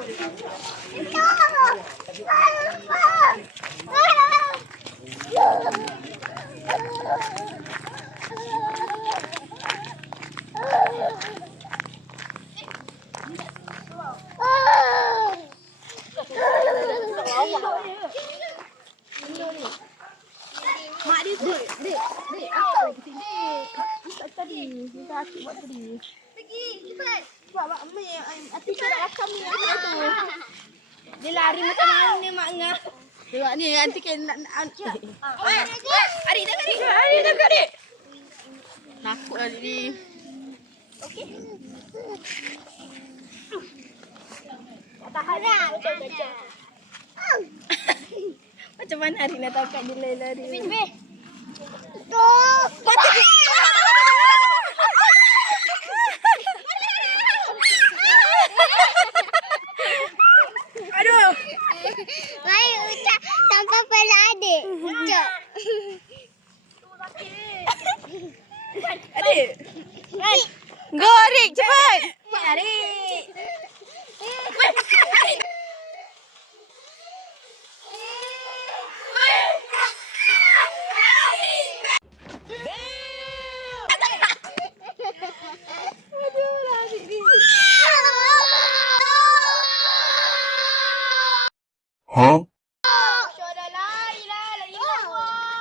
Mak dia tu, dek, apa kita dek? Tadi, kita asyik buat tadi. Pergi, cepat. Sebab mak Atik nak rakam ni tu. Dia lari macam mana mak ngah. Tengok ni, Atik nak Adik tengok adik. Takut adik ni. Okey. Tahan lah, macam-macam. Macam mana Adik nak tangkap dia lari? Cepat. Aduh. Mari ucap sampai pala adik. Ucap. Adik. Go Adik, cepat. Adik. Huh?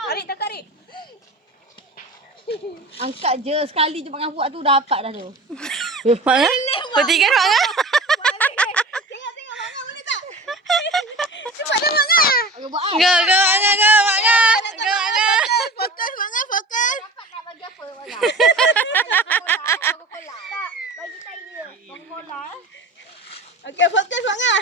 Adik, tak tarik. Angkat je sekali je makan buat tu dapat dah tu. Mak Ngah? Petikan Mak Ngah? Tengok Mak Ngah boleh tak? Cepat dah Mak Ngah. Go Mak Ngah, go Mak Ngah. Go Mak Ngah. Fokus Mak Ngah, fokus. Dapat nak bagi apa Mak Ngah? Coca-Cola. Tak, bagi tahi dia. Coca-Cola. Okey, fokus Mak Ngah.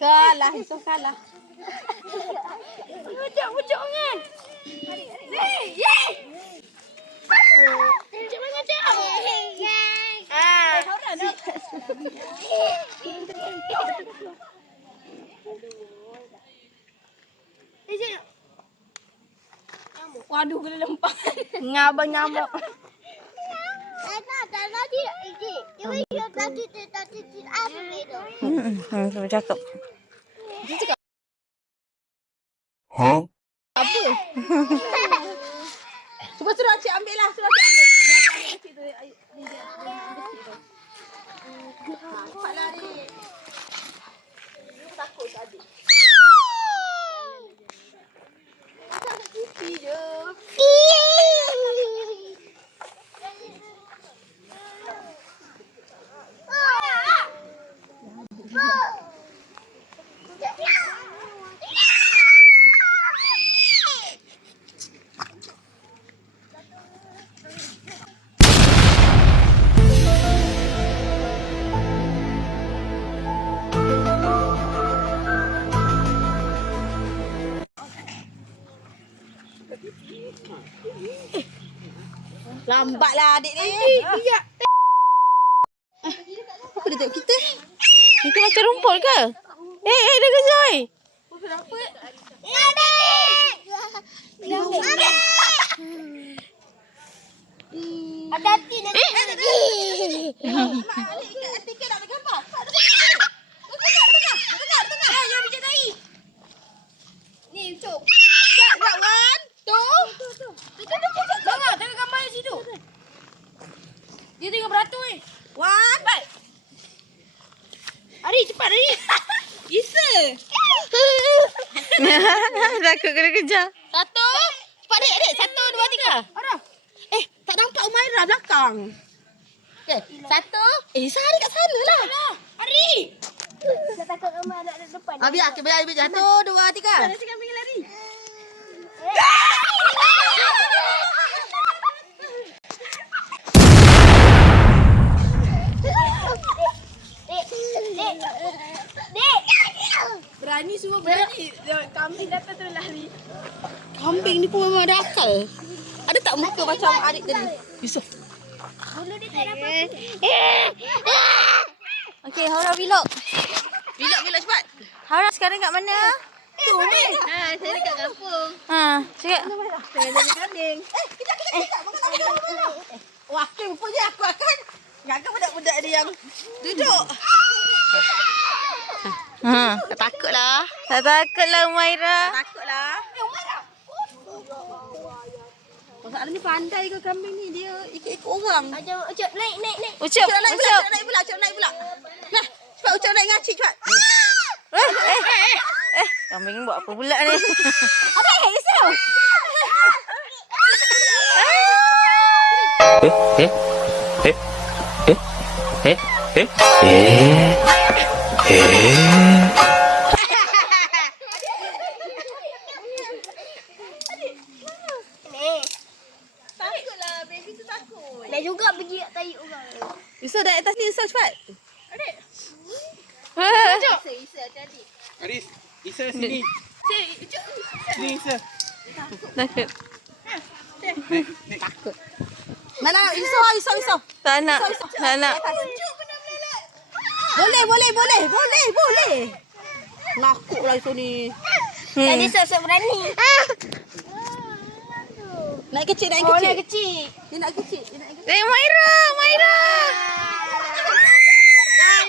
Kalah, itu kalah. Pucuk kan? Pucuk macam. Orang nak. Waduh, kena lempar. Ngabang nyamuk. Tadi dia tadi apa itu? Sama cakap. Huh? Apa? Cuba suruh Acik ambil lah. Suruh Acik ambil. Dia akan ambil kecil tu. Cepatlah adik. Takut ke adik? Tak nak cuci je. Lambatlah adik ni. Bijak. Apa dia tengok kita? Itu macam rumput ke? Dia kejoy. Kenapa? Hati-hati nanti. Mak balik ke Atika nak ambil gambar? Tengah. Jangan bijak tahi. Ni, ucuk. Sekejap, Wan. Tu. Tengok gambar di situ. Dia tengok beratur ni. Wan. Cepat. Ari, cepat Ari. Bisa. Takut kena kejar. Satu. Cepat adik. 1, 2, 3. Ada. Tak nampak Umairah belakang. Okay. 1. Sehari kat sana lah. Ari. Tak takut rumah nak depan. Biar. 1, 2, 3. Saya cakap pergi lari. Kambing datang terus lari. Kambing ni pun memang ada akal. Ada tak muka macam adik tadi? Yusof. Bulu dia tak dapat. Okey, Haura vlog. Vlog cepat. Haura sekarang kat mana? Tu ni. Saya dekat kampung. Cakap. Tengah jadi kambing. Kita makan. Wah, rupanya aku akan ingatkan budak-budak dia yang duduk. Tak takutlah. Tak takutlah Umairah. Takutlah. Masalahnya pandai ke kambing ni, dia ikut-ikut orang. Ucup naik. Ucup naik pula. Nah, cepat Ucup naik dengan Cik cepat. Kambing ni buat apa pula ni? Apa yang risau? Takutlah, baby tu takut. Nak juga pergi kat tahi orang. Yusof dah atas ni, Yusof cepat. Adik. Isa tadi. Aris, Isa sini. Ucup. Sini Isa. Takut. Takut. Mana Yusof. Tak nak. Ucup pernah melalat. Boleh. Nakutlah Yusof ni. Tadi sok-sok berani. Naik kecil. Oh, nak kecil. Dia nak kecil. Maira.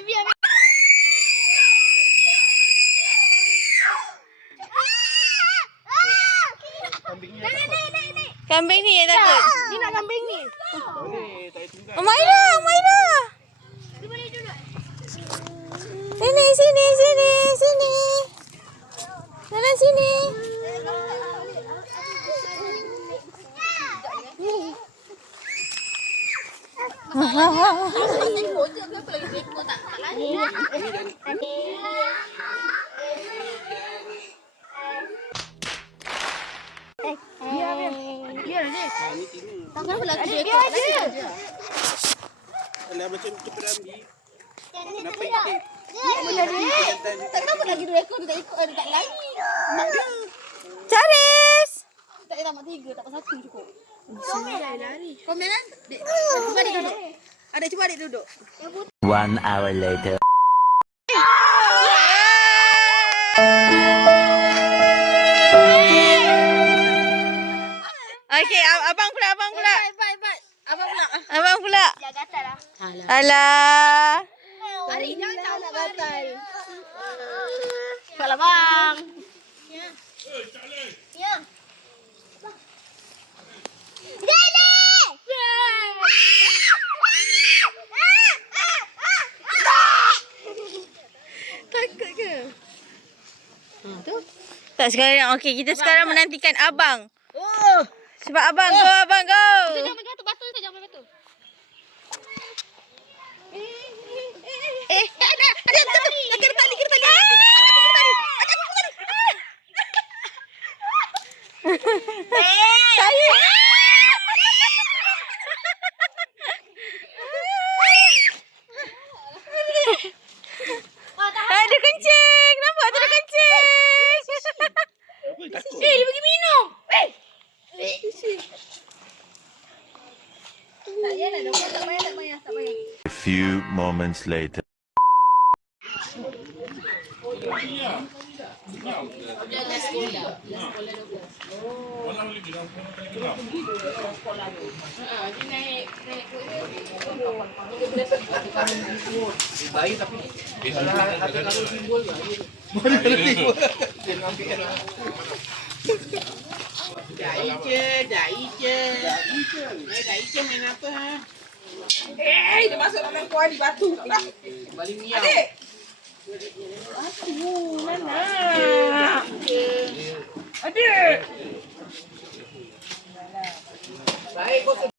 Biar. Kambing ni yang takut. Ni nak kambing ni. Boleh, tak payah tunggu. Umairah. Dia boleh duduk. Sini. Jalan sini. Biar je. Ni sini. Tak kenapa lagi Adik, biar je. Alah macam cepat ambil. Kenapa Ya. ikut? Tak kenapa lagi 2 ekor dia tak lari. Mak dia. Caris. Tak payah tamat 3, tak pasal 1 cukup. Lari. Komen kan? Cuba adik duduk. Cuba adik duduk. 1 hour later. Okey, abang pula. Baik. Abang pula. Dah gatal lah. Alah. Hari ni tak nak gatal. Salah bang. Ya. Takut ke? Tu. Tak sekarang. Okey, kita sekarang menantikan abang. Sebab abang go. Jangan main batu. Jangan main batu. Ada kena tali. Ada kencing. Nampak tu ada kencing. Apa takut? Dia pergi minum. Tak payah. Tak payah. A few moments later. Baik tapi ada kalau simbol lah. Boleh simbol. Dia ambil lah. Dai je main apa ha? Dia masuk dalam kuali batu. Balik miau. Adik. Baik kau